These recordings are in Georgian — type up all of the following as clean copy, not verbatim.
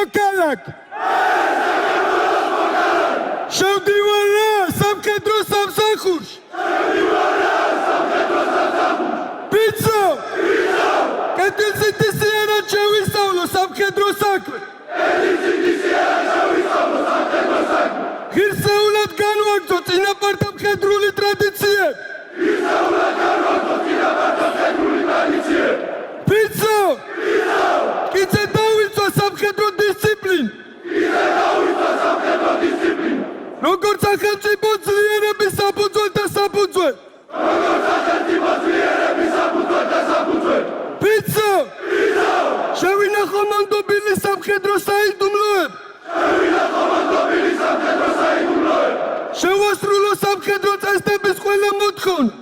მოქალაქ შევდივარა სამხედრო სამსახურში პიცო კეთილსინდისიანად შევისწავლო სამხედრო საქმე ღირსეულად განვაგრძო წინაპართა მხედრული ტრადიციები პიცო კიდე დავიწყო სამხედრო დისციპლინა როგორც სახელმწიფო ძლიერების საფუძველთა საფუძველი პიცო შევინახო მანდობილი სამხედრო საიდუმლოები შევასრულო სამხედრო წესდების ყველა მოთხოვნა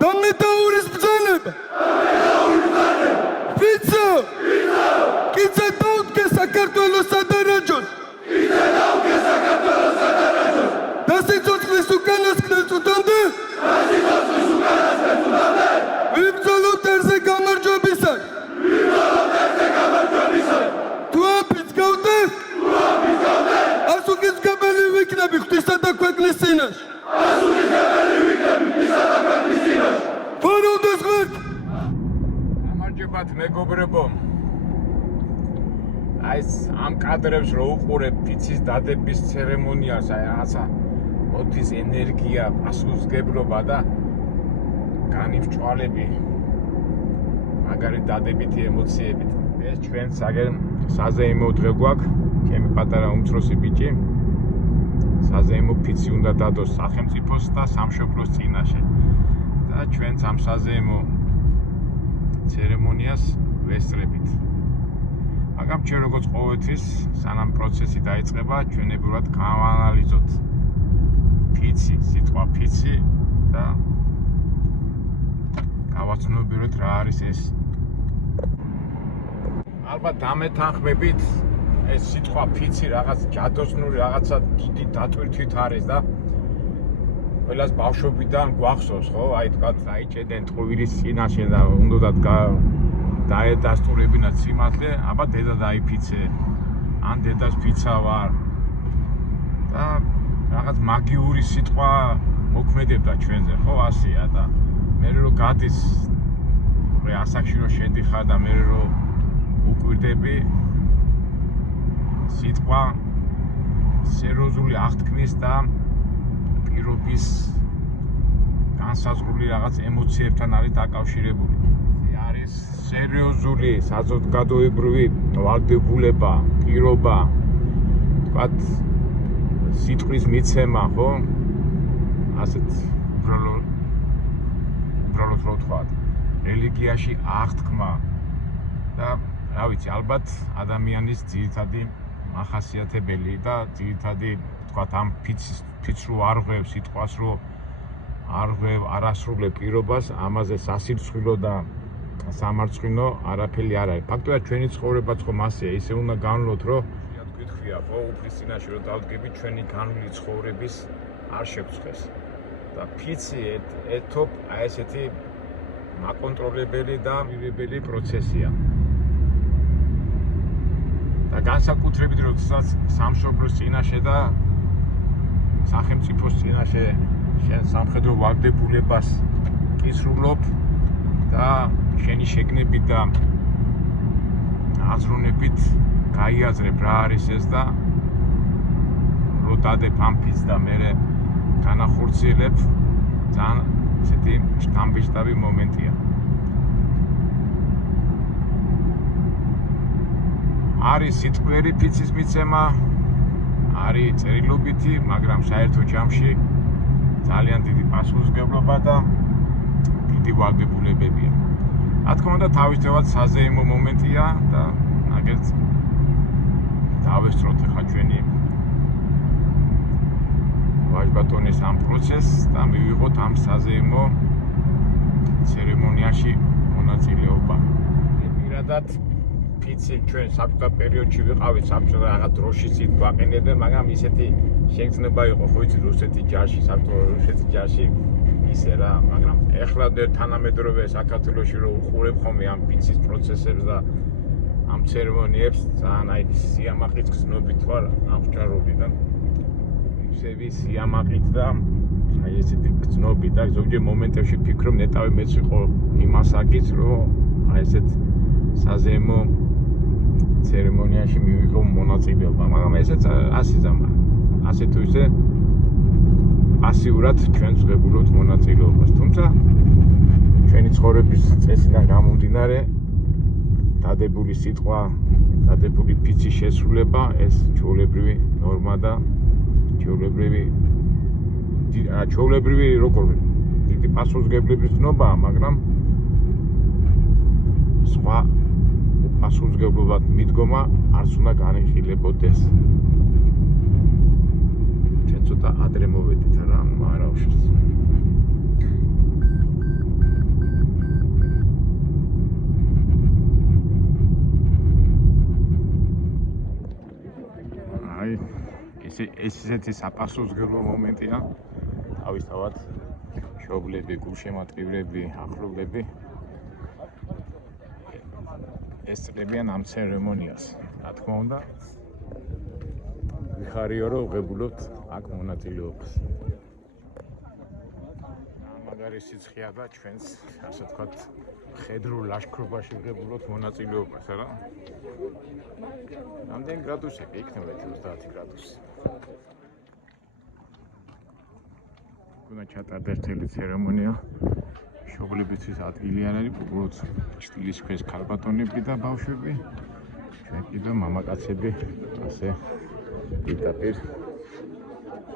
და მეტაურის ბრძანება პიცო კიდე დავდგე საქართველოს სადარაჯოდ და სიცოცხლის უკანასკნელს უდამდე ვიბრძოლოთ ერზე გამარჯვებისაკ თუ აფიც გავდე ასუქისგებელი ვიქნები ღვთისა და ქვეყნის წინაშე ფაროვდეს ღმერთ გამარჯობათ მეგობრებო აი ამ კადრებს რო უყურებ პიცის დადების ცერემონიას აი რაღაცა მოდის ენერგია პასუხისგებლობა და განიმსჭვალები მაგარი დადებითი ემოციებით ეს ჩვენ საზეიმო დღე გვაქვს ჩემი პატარა უმცროსი ბიჭი საზეიმო პიცი უნდა დადოს სახელმწიფოს და სამშობლოს წინაშე და ჩვენც ამ საზეიმო ცერემონიას ვესწრებით მაგრამ ჩვენ როგორც ყოველთვის სანამ პროცესი დაიწყება ჩვენებურად გავანალიზოთ პიცი სიტყვა პიცი და გავაცნობიეროთ რა არის ეს ალბათ დამეთანხმებით ეს სიტყვა პიცი რაღაც ჯადოსნური რაღაცა დიდი დატვირთვით არის და ყველას ბავშვობიდან გვახსოვს ხო აი თქვა დაიჭედენ ტყუილის წინაშე და უნდათ დაედასტურებინათ სიმართლე აბა დედა დაიფიცე ან დედას ფიცა ვარ და რაღაც მაგიური სიტყვა მოქმედებდა ჩვენზე ხო ასეა და მე რო გადის ასაკში რო შედიხარ და მე რო უკვირდები სიტყვა სერიოზული აღთქმის და პირობის განსაზღვრული რაღაც ემოციებთან არის დაკავშირებული. არის სერიოზული საზოგადოებრივი ვალდებულება, პირობა, თქვათ სიტყვის მიცემა, ხო? ასეთ უბრალოდ რო თქვათ, რელიგიაში აღთქმა და რა ვიცი, ალბათ ადამიანის ძირითადი მახასიათებელი და ძირითადი თქვათ ამ ფიცს რო არღვევ სიტყვას რო არღვევ არასრულებ პირობას ამაზე სასირცხვილო და სამარცხინო არაფერი არ არის. ფაქტობრივად ჩვენი ცხოვრებაც ხომ ასეა, ისე უნდა განვლოთ, რომ გითხრია ხო, უფლის წინაშე რომ დავდგები ჩვენი განვლილი ცხოვრების არ შეგწყვეს. და ფიცი ეთოფ აი ესეთი მაკონტროლებელი და მიღებელი პროცესია. და განსაკუთრებით როდესაც სამშობლოს წინაშე და სახელმწიფოს წინაშე შენ სამხედრო ვალდებულებას კისრულობ და შენი შეგნებით და აზროვნებით გაიაზრებ რა არის ეს და რო დადებ ამ ფიცს და მე განახორციელებ ძალიან ესეთი შთამბეჭდავი მომენტია. არის სიტყვიერი ფიცის მიცემა, არის წერილობითი, მაგრამ საერთო ჯამში ძალიან დიდი პასუხისმგებლობა და დიდი ვალდებულებებია. რა თქმა უნდა, თავისთავად საზეიმო მომენტია და ნაგებად დავესწროთ ახლა ჩვენი ვაჟბატონის ამ პროცესს და მივიღოთ ამ საზეიმო ცერემონიაში მონაწილეობა. პირადად ფიცი ჩვენ საბჭოთა პერიოდში ვიყავით, საბჭოთა რაღაც დროშიც გვაყენებდნენ, მაგრამ ისეთი შეგრძნება იყო, ხო იცი, რუსეთის ჯარში, საბჭოთა რუსეთის ჯარში ისე რა, მაგრამ ეხლა თანამედროვე საქართველოში რო უყურებ ხოლმე ამ ფიცის პროცესებს და ამ ცერემონიებს, ძალიან აი სიამაყით გზნობით ვარ აღჭარული და ისევი სიამაყით და აი ესეთი გზნობი და ზოგჯერ მომენტებში ვფიქრობ ნეტავი მეც ვიყო იმასაკიც რომ აი ესეთ საზეიმო ცერემონიაში მივიღო მონაწილეობა, მაგრამ ესეც ასე თუ ისე პასიურად ჩვენს ვღებულობთ მონაწილეობას, თუმცა ჩვენი ცხოვრების წესიდან გამომდინარე დადებული სიტყვა, დადებული ფიცის შესრულება ეს ჩვეულებრივი ნორმა და ჩვეულებრივი როგორ დიდი პასუხისმგებლობის ცნობაა, მაგრამ სხვა პასუხისმგებლობად მიდგომა არც უნდა განიხილებოდეს. ჩვენ ცოტა ადრე მოვედით რა, არა უშავს. აი ეს ესეთი საპასუხისმგებლო მომენტია. თავისთავად მშობლები, გულშემატკივრები, ახლობლები ესწრებიან ამ ცერემონიას. რა თქმა უნდა, ვიხარიო რომ ვღებულობთ აქ მონაწილეობას. მაგარი სიცხეა და ჩვენს, ასე ვთქვათ, მხედრულ ლაშქრობაში ვღებულობთ მონაწილეობას, რა. რამდენი გრადუსები იქნება 30 გრადუსი. უნდა ჩატარდეს მთელი ცერემონია. მშობლებისთვის ადგილი არ არის, უბრალოდ სტილის ქვეშ ქალბატონები და ბავშვები, ჩვენ კიდევ მამაკაცები, ასე პირდაპირ.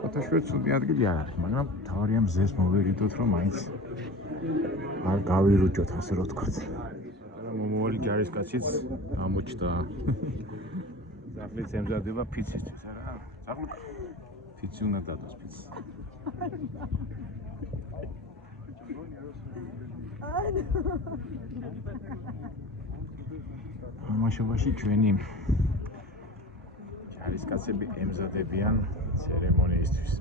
ფოტოშუტ ცუდი ადგილი არ არის, მაგრამ თავარია მზეს მოვერიდოთ, რომ მაინც არ გავირუჯოთ, ასე რომ ვთქვათ. და მომავალი ჯარისკაციც გამოჩნდა. ზახლიც ემზადება ფიცისთვის, არა? ზახლო ფიცი უნდა დადოს, ფიცი. ამაშობაში ჩვენი ჯარისკაცები ემზადებიან ცერემონიისთვის.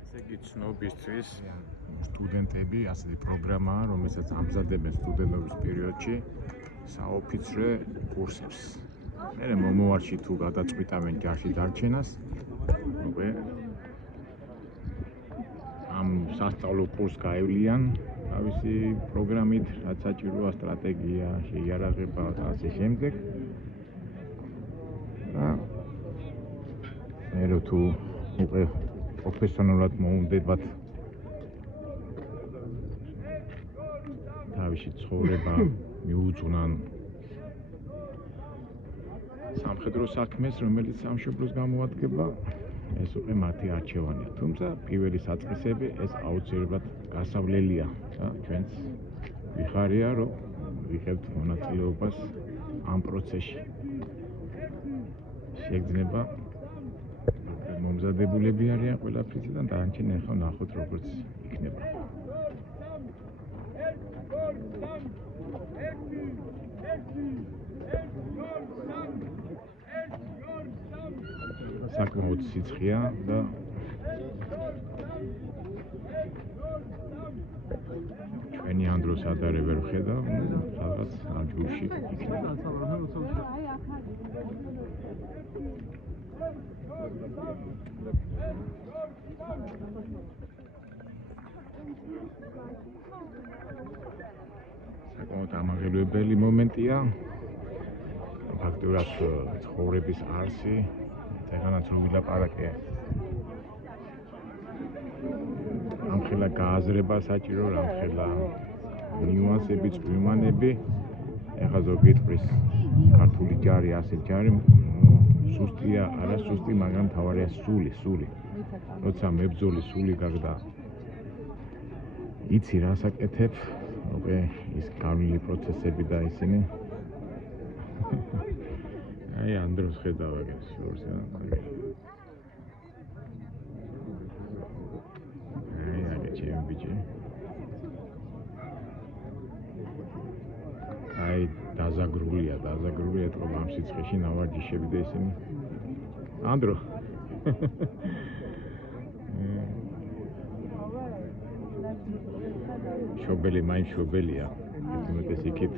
ესე იგი ცნობისთვის სტუდენტები, ასეთი პროგრამაა, რომელსაც ამზადებენ სტუდენტობის პერიოდში საოფიცრე კურსებს. მერე მომავალში თუ გადაწყვიტავენ ჯარში დარჩენას, ამ სასწავლო კურსს გაევლიან თავისი პროგრამით, რაც საჭიროა სტრატეგია, შეიარაღება და ასე შემდეგ. და მერე თუ პროფესიონალურად მოუნდებათ თავისი ცხოვრება მიუძღვნან სამხედრო საქმეს, რომელიც სამშობლოს გამოადგება, ეს უკვე მათი არჩევანია. თუმცა პირველი საწყისები ეს აუცილებლად გასავლელია და ჩვენც ვიხარია, რომ ვიღებთ მონაწილეობას ამ პროცესში. შეგრძნება მომზადებულები არიან ყველაფრისგან და დანარჩენი ახლა ნახოთ როგორც იქნება. საკმაოდ სიცხეა და ჩვენი ამ დროს ადარე ვერ ვხედავ, რაღაც ამ ჯგუფში იქნება. საკმაოდ ამაღლებელი მომენტია. ფაქტურად ცხოვრების არსი თეღანაც რომ ვილაპარაკე ამხელა გააზრება საჭირო, ამხელა ნიუანსები, წვიმანები. ეხლა ზოგი ტყვის ქართული ჯარი, ასე ჯარი სუსტია, არა სუსტი, მაგრამ თავარია სული. როცა მებრძოლი სული გაგდა იცი რას აკეთებ, უკვე ის გავლილი პროცესები და ისინი აი ამ დროს ხედავ აგებს შორს რა. ჩემი ბიჭი. აი დაზაგრულია თქო ამ სიცხეში ნავარჯიშები და ისინი. ანდრო. შობელი მაინც შობელია. უმეტეს იქით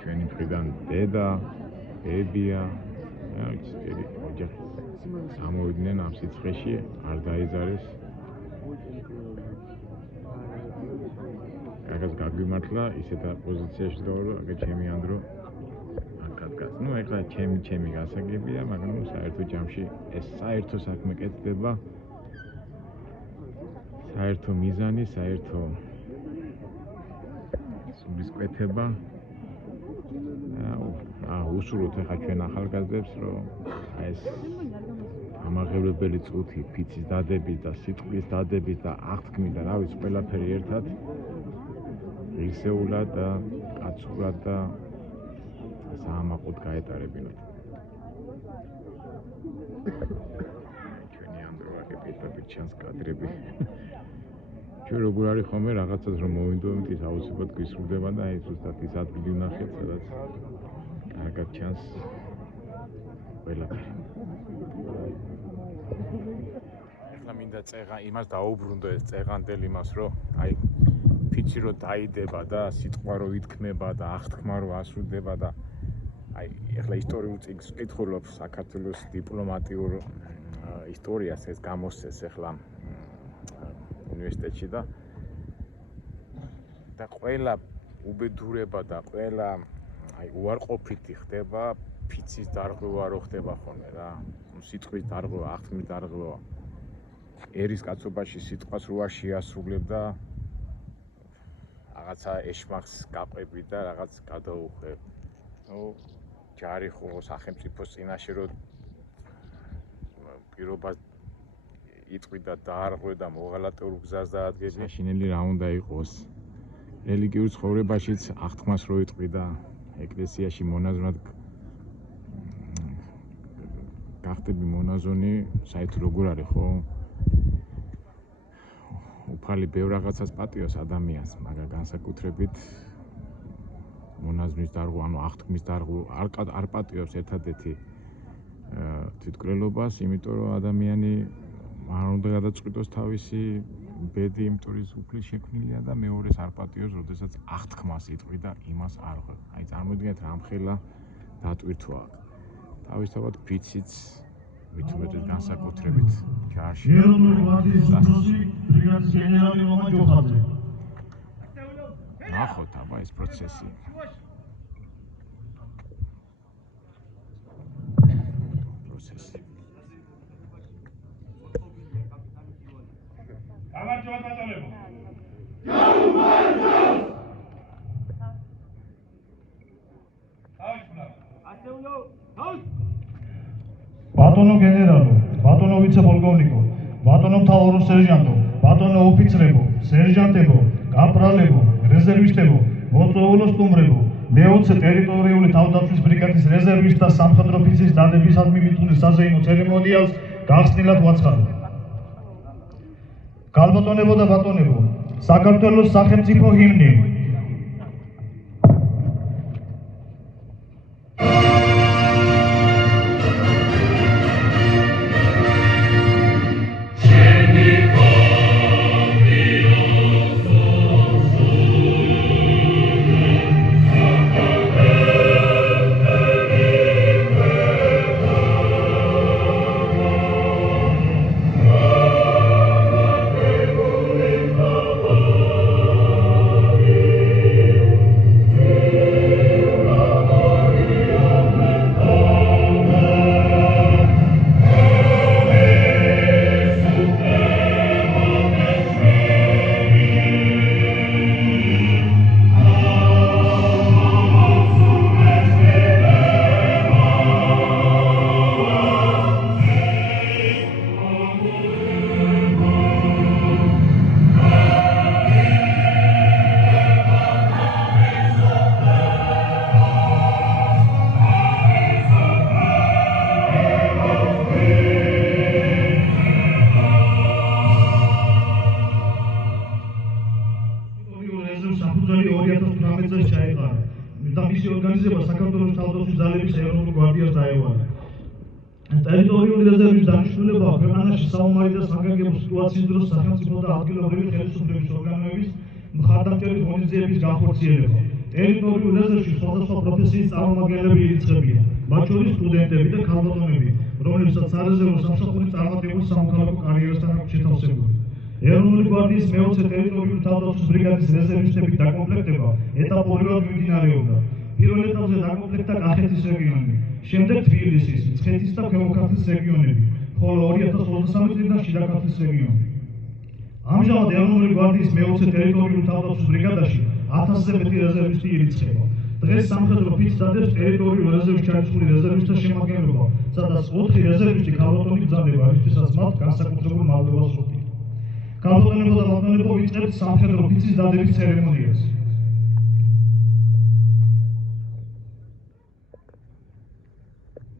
ჩვენი მხრიდან დედა, ბებია, აი ოჯახი ამოვიდნენ ამ სიცხეში, არ დაიზარეს. რაგაც გაგვიმართლა, ისეთ პოზიციაში დავარ, აგე ჩემი ანდრო აკადგას. ნუ ეხლა ჩემი გასაგებია, მაგრამ საერთო ჯამში ეს საერთო საქმე კეთდება. საერთო მიზანი, საერთო სულის კვეთება. უსურვოთ ახლა ჩვენ ახალგაზრდებს, რომ ეს ამაღლებელი წუთი, ფიცის დადების და სიტყვის დადების და აღთქმის და რა ვიცი, ყველაფერი ერთად ისეულად და კაცურად და საამაყოდ გაეტარებინათ. ჩვენი ანდრო აქ პირდაპირ ჩანს კადრები. ჩვენ როგორ არის ხოლმე რაღაცას რომ მოვინდომით ის აუცილებლად გვისრულდება და აი ზუსტად ის ადგილი ვნახეთ, სადაც კარგად ჩანს ყველაფერი. ახლა მინდა იმას დაუბრუნდო ეს წეღანდელი იმას, რომ აი ფიცი რო დაიდება და სიტყვა რო ითქმება და აღთქმა რო ასრულდება და აი ახლა ისტორიულ წიგნს ვკითხულობ საქართველოს დიპლომატიურ ისტორიას ეს გამოსცეს ახლა უნივერსიტეტში და ყველა უბედურება და ყველა აი უარყოფითი ხდება ფიცის დარღვევა რო ხდება ხოლმე რა სიტყვის დარღვევა აღთქმის დარღვევა ერის კაცობაში სიტყვას რო არ შეასრულებდა რაღაცა ეშმაკს გაყვები და რაღაც გადაუხვევ. ნუ ჯარი ხო სახელმწიფოს წინაშე რო პირობას იტყვიდა დაარღვე და მოღალატეულ გზას დაადგება. შინელი რა უნდა იყოს? რელიგიურ ცხოვრებაშიც აღთქმას რო იტყვიდა ეკლესიაში მონაზვნად გახდები მონაზონი, საერთოდ როგორ არის ხო? უფალი ბევრ რაღაცას პატიოს ადამიანს, მაგრამ განსაკუთრებით მონაზვნის დარღვევა, ანუ აღთქმის დარღვევა არ პატიობს ერთადერთი თვითმკვლელობას, იმიტომ რომ ადამიანი არ უნდა გადაწყვიტოს თავისი ბედი, იმიტომ რომ ის უფლის შექმნილია და მეორეს არ პატიოს, როდესაც აღთქმას იტყვი და იმას არ ღვევ. აი წარმოიდგინეთ რამხელა დატვირთვა. თავისთავად ფიციც მithumetes განსაკუთრებით ჯარში. ეროვნული გვარდიის უფროსი ბრიგადის გენერალი რომან ჯოხაძე. ნახოთ აბა ეს პროცესი. გამარჯობა ბატონებო. ბატონო გენერალო, ბატონო ვიცე-პოლკოვნიკო, ბატონო მთავარო სერჟანტო, ბატონო ოფიცრებო, სერჟანტებო, კაპრალებო, რეზერვისტებო, მოწვეულო სტუმრებო, მე-20 ტერიტორიული თავდაცვის ბრიგადის რეზერვისტ და სამხედრო ფიცის დადებისადმი მიწვლის საზეიმო ცერემონიალს გახსნილად ვაცხადებ. გალბატონებო და ბატონებო, საქართველოს სახელმწიფო ჰიმნი. და მისი ორგანიზება საქართველოს თავდაცვის ძალების ეროვნულ გვარდიას დაევალა. ტერიტორიული რეზერვის დანიშნულება ქვეყანაში საომარი და საგანგებო სიტუაციის დროს სახელმწიფო და ადგილობრივი ხელისუფლების ორგანოების მხარდამჭერი ღონისძიების განხორციელება. ტერიტორიულ რეზერვში სხვადასხვა პროფესიის წარმომადგენლები ირიცხებიან, მათ შორის სტუდენტები და ქალბატონები, რომლებსაც სარეზერვო სამსახური წარმატებული სამოქალაქო კარიერასთან აქვს შეთავსებული. ეროვნული გვარდიის მე-20 ტერიტორიული თავდაცვის ბრიგადის რეზერვისტებით დაკომპლექტება ეტაპობრივად მიმდინარეობდა. პირველ ეტაპზე დაკომპლექტდა კახეთის რეგიონი, შემდეგ თბილისის, მცხეთის და ქვემო ქართლის რეგიონები, ხოლო 2023 წლიდან შიდა ქართლის რეგიონი. ამჟამად ეროვნული გვარდიის მე-20 ტერიტორიული თავდაცვის ბრიგადაში 1000-ზე მეტი რეზერვისტი ირიცხება. დღეს სამხედრო ფიცს დადებს ტერიტორიულ რეზერვში ჩართული რეზერვისტთა შემადგენლობა, სადაც 4 რეზერვისტი ქალბატონი ბრძანდება, რისთვისაც მათ განსაკუთრებულ მადლობას ვუხდით. ქალბატონებო და ბატონებო, ვიწყებთ სამხედრო ფიცის დადების ცერემონიას.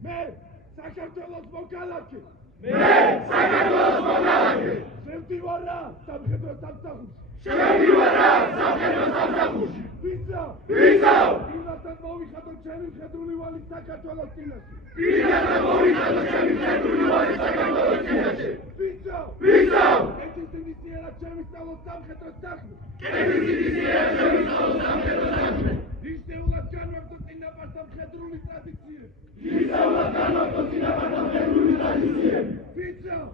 მე საქართველოს მოქალაქე შევდივარა სამხედრო სამსახურში ვიცა იმასთან მოვიხადო ჩემი მხედრული ვალი საქართველოს წინაშე ვიცა ეთისინისიერა ჩემი სწავლო სამხედრო საქმე ისეულად განვაგდო წინაპარ სამხედრული ტრადიციები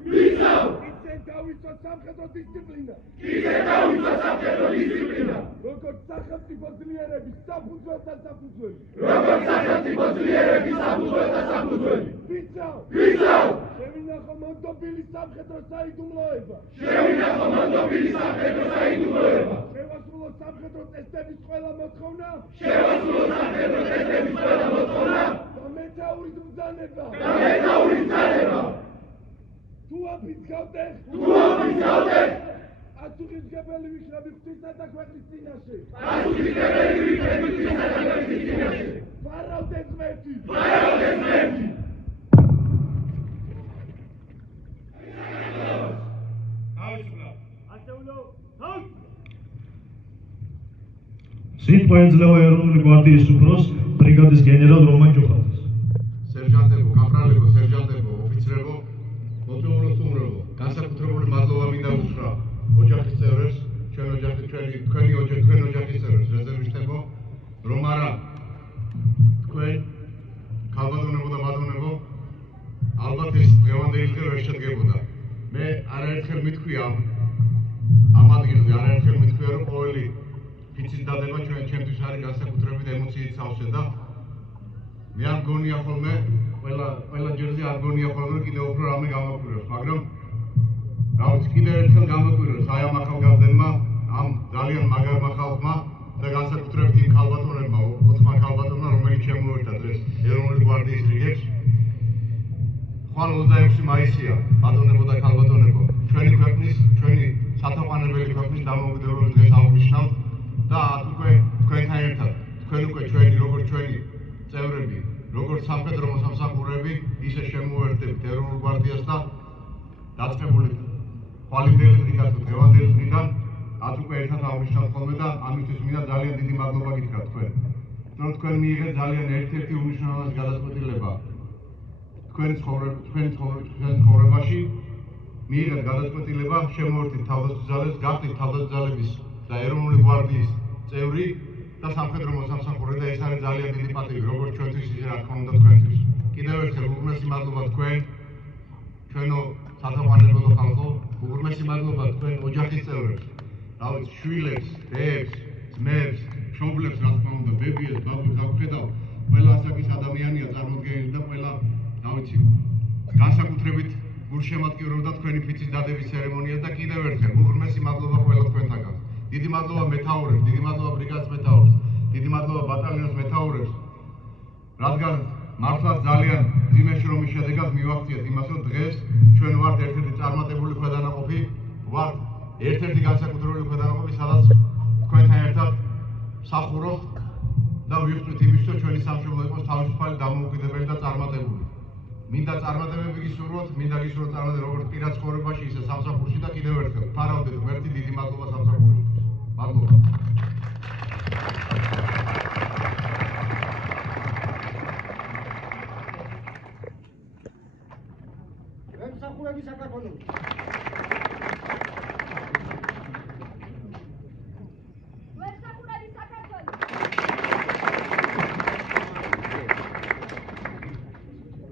ვიცა ისე დავიცვა სამხედრო დისციპლინა როგორც სახელმწიფო ძლიერების საფუძველთა საფუძველი ვიცა შევინახო მონდობილი სამხედრო საიდუმლოება შევასრულო სამხედრო ტესტების ყველა მოთხოვნა და მეთაურის ბრძანება თუ აფიცავდე აწუხისგებელი ვიქნები ღვთისა და ქვეყნის წინაშე ვარავდე ღმერთი სიტყვა ეძლევა ეროვნული გვარდიის უფროს ბრიგადის გენერალ რომან ჯოხაძეს. სერჟანტებო, კაპრალებო, სერჟანტებო, ოფიცრებო, მოწვეულო სტუმრებო, განსაკუთრებული მადლობა მინდა უთხრა ოჯახის წევრებს, თქვენი ოჯახის წევრებს, რეზერვისტებო, რომ არა თქვენ ქალბატონებო და ბატონებო, ალბათ ეს დღევანდელი დღე ვერ შედგებოდა. მე არაერთხელ მითქვია ამ ადგილზე, არაერთხელ მითქვია, რომ ყოველი ფიცის დადება ჩემთვის არის განსაკუთრებით ემოციით სავსე და მე არ მგონია ხოლმე ყველა ჯერზე არ მგონია ხოლმე კიდევ უფრო რამე გამაკვირვებს, მაგრამ რა ვიცი, კიდევ ერთხელ გამაკვირვებს აი ამ ახალგაზრდებმა, ამ ძალიან მაგარმა ხალხმა და განსაკუთრებით იმ ქალბატონებმა, 4 ქალბატონმა, რომელიც შემოერთა დღეს ეროვნული გვარდიის რიგებს. ხვალ 26 მაისია, ბატონებო და ქალბატონებო, ჩვენი ქვეყნის, ჩვენი სათაყვანებელი ქვეყნის დამოუკიდებლობის დღეს აღვნიშნავთ და უკვე თქვენთან ერთად, თქვენ უკვე როგორც ჩვენი წევრები, როგორც სამხედრო მოსამსახურეები, ისე შემოერთებით ეროვნულ გვარდიას და დაწყებული ხვალინდელი დღიდან თუ დღევანდელი დღიდან უკვე ერთად აღვნიშნავთ ხოლმე და ამისთვის მინდა ძალიან დიდი მადლობა გითხრათ თქვენ. რომ თქვენ მიიღეთ ძალიან ერთ-ერთი უმნიშვნელოვანესი გადაწყვეტილება თქვენ ცხოვრებაში მიიღეთ გადაწყვეტილება შემოერთით თავდაცვის ძალებს, გახდით თავდაცვის ძალების და ეროვნული გვარდიის წევრი და სამხედრო მოსამსახურე და ეს არის ძალიან დიდი პატივი, როგორც ჩვენთვის, ისე რა თქმა უნდა თქვენთვის. კიდევ ერთხელ უღრმესი მადლობა თქვენ, ჩვენო სათაყვანებელო ხალხო, უღრმესი მადლობა თქვენ ოჯახის წევრებს, რა ვიცი, შვილებს, დებს, ძმებს, მშობლებს, რა თქმა უნდა, ბებიებს, ბაბუებს, გავხედავ, ყველა ასაკის ადამიანია წარმოდგენილი და ყველა, რა ვიცი, განსაკუთრებით გულშემატკივრობდა თქვენი ფიცის დადების ცერემონიას და კიდევ ერთხელ უღრმესი მადლობა ყველა თქვენთაგან. დიდი მადლობა მეთაურებს, დიდი მადლობა ბრიგადის მეთაურებს, დიდი მადლობა ბატალიონის მეთაურებს, რადგან მართლაც ძალიან ძიმე შრომის შედეგად მივახციეთ იმას, რომ დღეს ჩვენ ვართ ერთ-ერთი წარმატებული ქვედანაყოფი, ვართ ერთ-ერთი განსაკუთრებული ქვედანაყოფი, სადაც თქვენთან ერთად მსახურობთ და ვიღვწვით იმის, რომ ჩვენი სამშობლო იყოს თავისუფალი, დამოუკიდებელი და წარმატებული. მინდა წარმატებები გისურვოთ, მინდა გისურვოთ წარმატებები როგორც პირად ცხოვრებაში, ისე სამსახურში და კიდევ ერთხელ ფარავდეთ ღმერთი, დიდი მადლობა სამსახურისთვის. მადლობა. ვემსახურები საქართველოს.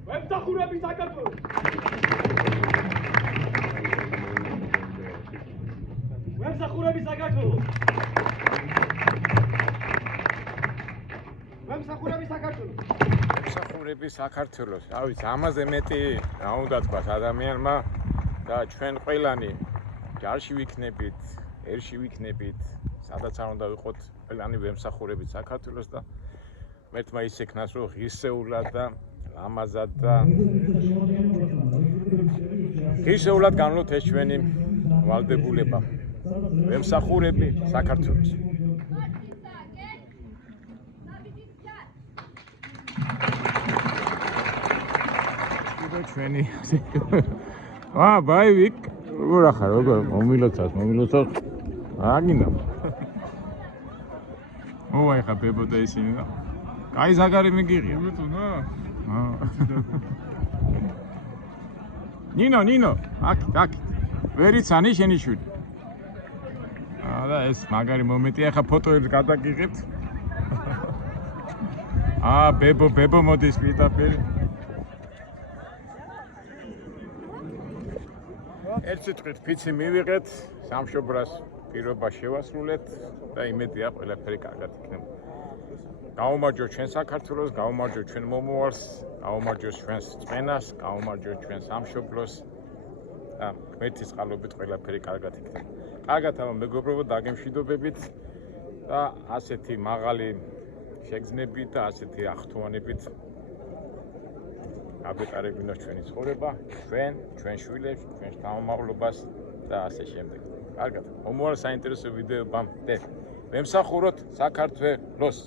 ვემსახურები საქართველოს. ვემსახურები საქართველოს. ვემსახურები საქართველოს. მსახურები საქართველოს. რა ვიცი, ამაზე მეტი რა უნდა თქვას ადამიანმა და ჩვენ ყველანი ჯარში ვიქნებით, ერში ვიქნებით, სადაც არ უნდა ვიყოთ, ყველანი ვემსახურებით საქართველოს და მერთმა ისექნას რომ ღირსეულად და ლამაზად და ღირსეულად განვლოთ ეს ჩვენი ვალდებულება. ვემსახურები საქართველოს. ჩვენი ბაივიკ როგორ ახარ როგორ მომილოცავს აგინდა ой ხა ბებო და ისინი და კაი ზაგარი მიგიღია ნინო აქ ვერიცანი შენი შვილი და ეს მაგარი მომენტია ხა ფოტოებს გადაგიღებთ ბებო მოდის პირდაპირ ერთ სიტყვით ფიცი მივიღეთ, სამშობლოს პირობა შევასრულეთ და იმედია ყველაფერი კარგად იქნება. გაუმარჯოთ ჩვენ საქართველოს, გაუმარჯოთ ჩვენ მომავალს, გაუმარჯოთ ჩვენს წმენას, გაუმარჯოთ ჩვენ სამშობლოს და ღმერთის წყალობით ყველაფერი კარგად იქნება. კარგად ამ მეგობრებო დაგემშვიდობებით და ასეთი მაღალი შეგრძნებით და ასეთი ახთოვანებით აგვეტარებინოს ჩვენი ცხოვრება, ჩვენ შვილებს, ჩვენ გამომავლობას და ასე შემდეგ. კარგად, მომავალ საინტერესო ვიდეობამდე. ვემსახუროთ საქართველოს.